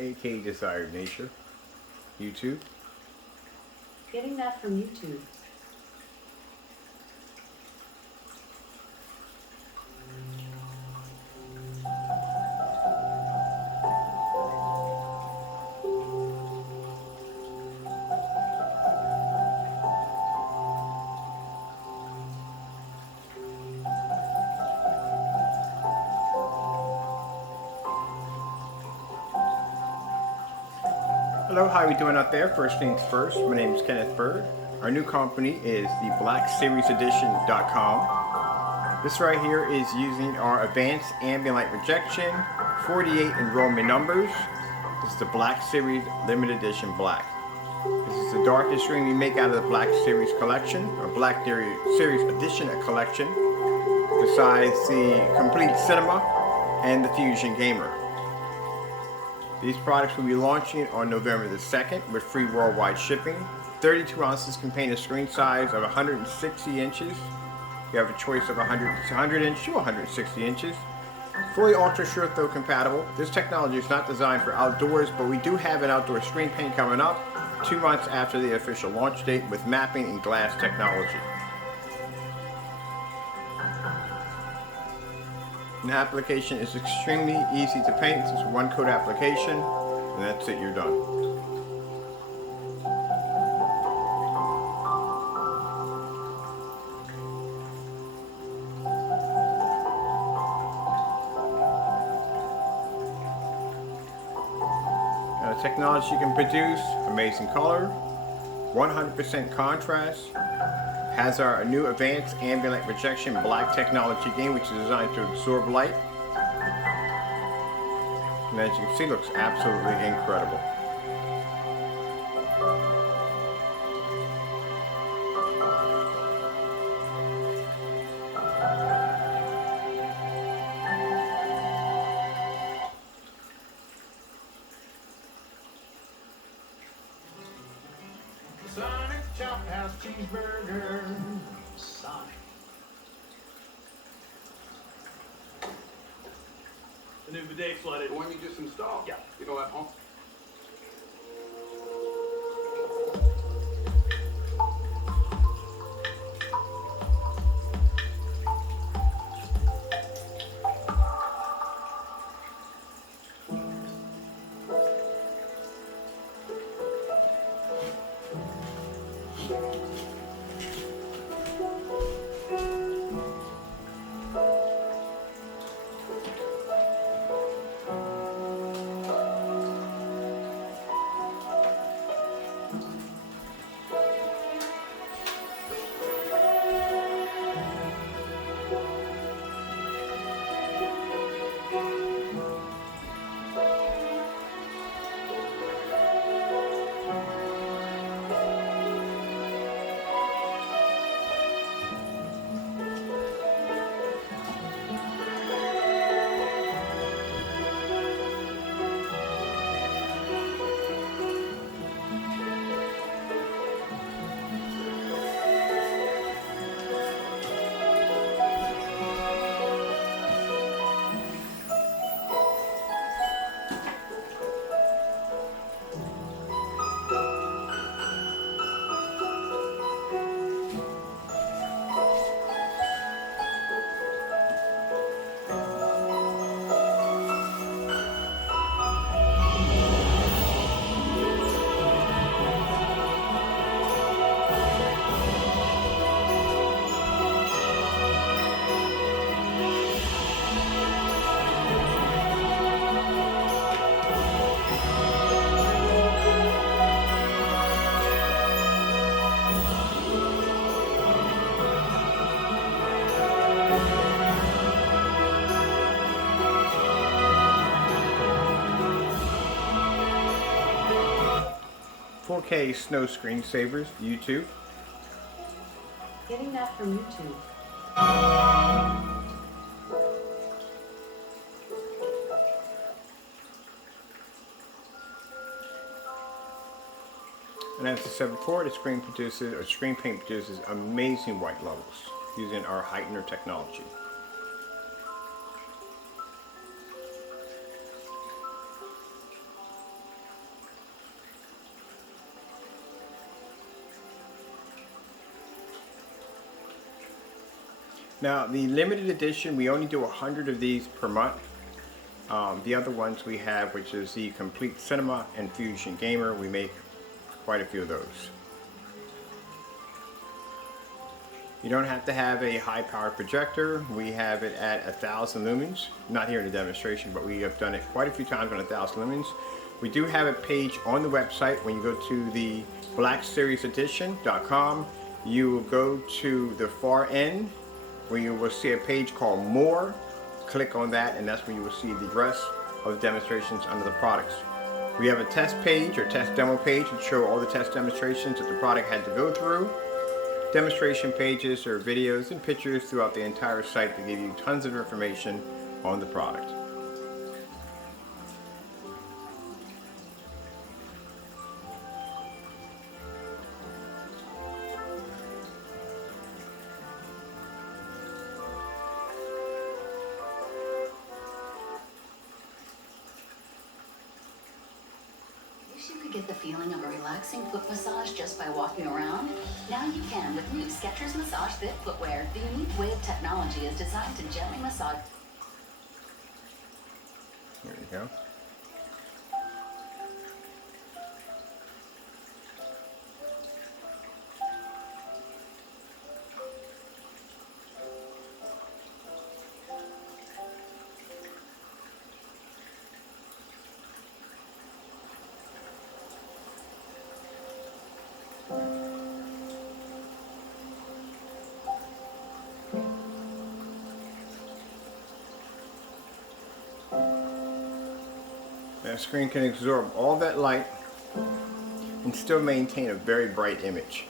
aka Desired Nature, YouTube. Getting that from YouTube. Hello, how are we doing out there? First things first, my name is Kenneth Bird. Our new company is the BlackSeriesEdition.com. This right here is using our advanced ambient light projection, 48 in Roman numbers. This is the Black Series Limited Edition Black. This is the darkest screen we make out of the Black Series collection, or Black Series Edition collection, besides the Complete Cinema and the Fusion Gamer. These products will be launching on November the 2nd with free worldwide shipping. 32 ounces contain a screen size of 160 inches. You have a choice of 100 inch to 160 inches. Fully ultra short throw compatible. This technology is not designed for outdoors, but we do have an outdoor screen paint coming up 2 months after the official launch date with mapping and glass technology. The application is extremely easy to paint. It's a one coat application, and that's it, you're done. Now, the technology can produce amazing color, 100% contrast, has our new advanced ambient light projection black technology game, which is designed to absorb light. And as you can see, looks absolutely incredible. Sonic Chop House Cheeseburger. Sonic. The new bidet flooded. The one you just installed? Yeah. You know what? .4K snow screensavers, YouTube. Getting that from YouTube. And as I said before, the screen paint produces amazing white levels using our heightener technology. Now the limited edition, we only do 100 of these per month. The other ones we have, which is the Complete Cinema and Fusion Gamer, we make quite a few of those. You don't have to have a high-powered projector. We have it at 1,000 lumens. Not here in the demonstration, but we have done it quite a few times on 1,000 lumens. We do have a page on the website. When you go to the blackseriesedition.com, you will go to the far end where you will see a page called More. Click on that, and that's where you will see the rest of the demonstrations under the products. We have a test page or test demo page to show all the test demonstrations that the product had to go through. Demonstration pages or videos and pictures throughout the entire site to give you tons of information on the product. Wish you could get the feeling of a relaxing foot massage just by walking around? Now you can with new Skechers Massage Fit footwear. The unique way of technology is designed to gently massage. There you go. That screen can absorb all that light and still maintain a very bright image.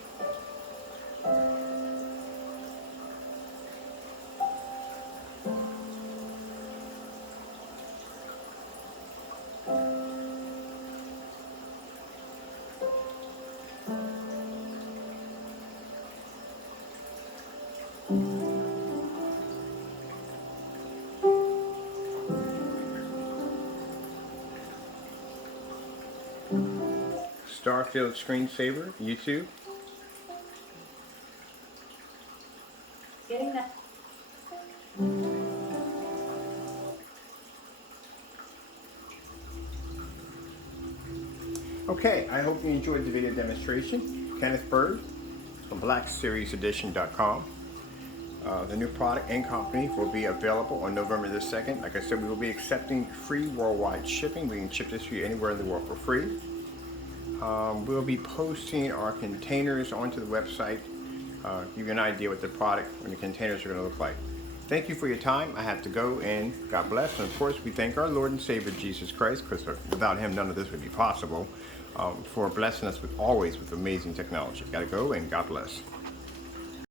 Starfield screensaver, YouTube. Getting that. Okay, I hope you enjoyed the video demonstration. Kenneth Bird from blackseriesedition.com. The new product and company will be available on November the 2nd. Like I said, we will be accepting free worldwide shipping. We can ship this to you anywhere in the world for free. We'll be posting our containers onto the website, give you an idea what the product and the containers are going to look like. Thank you for your time. I have to go, and God bless. And of course, we thank our Lord and Savior Jesus Christ, because without Him, none of this would be possible, for blessing us always with amazing technology. Got to go, and God bless.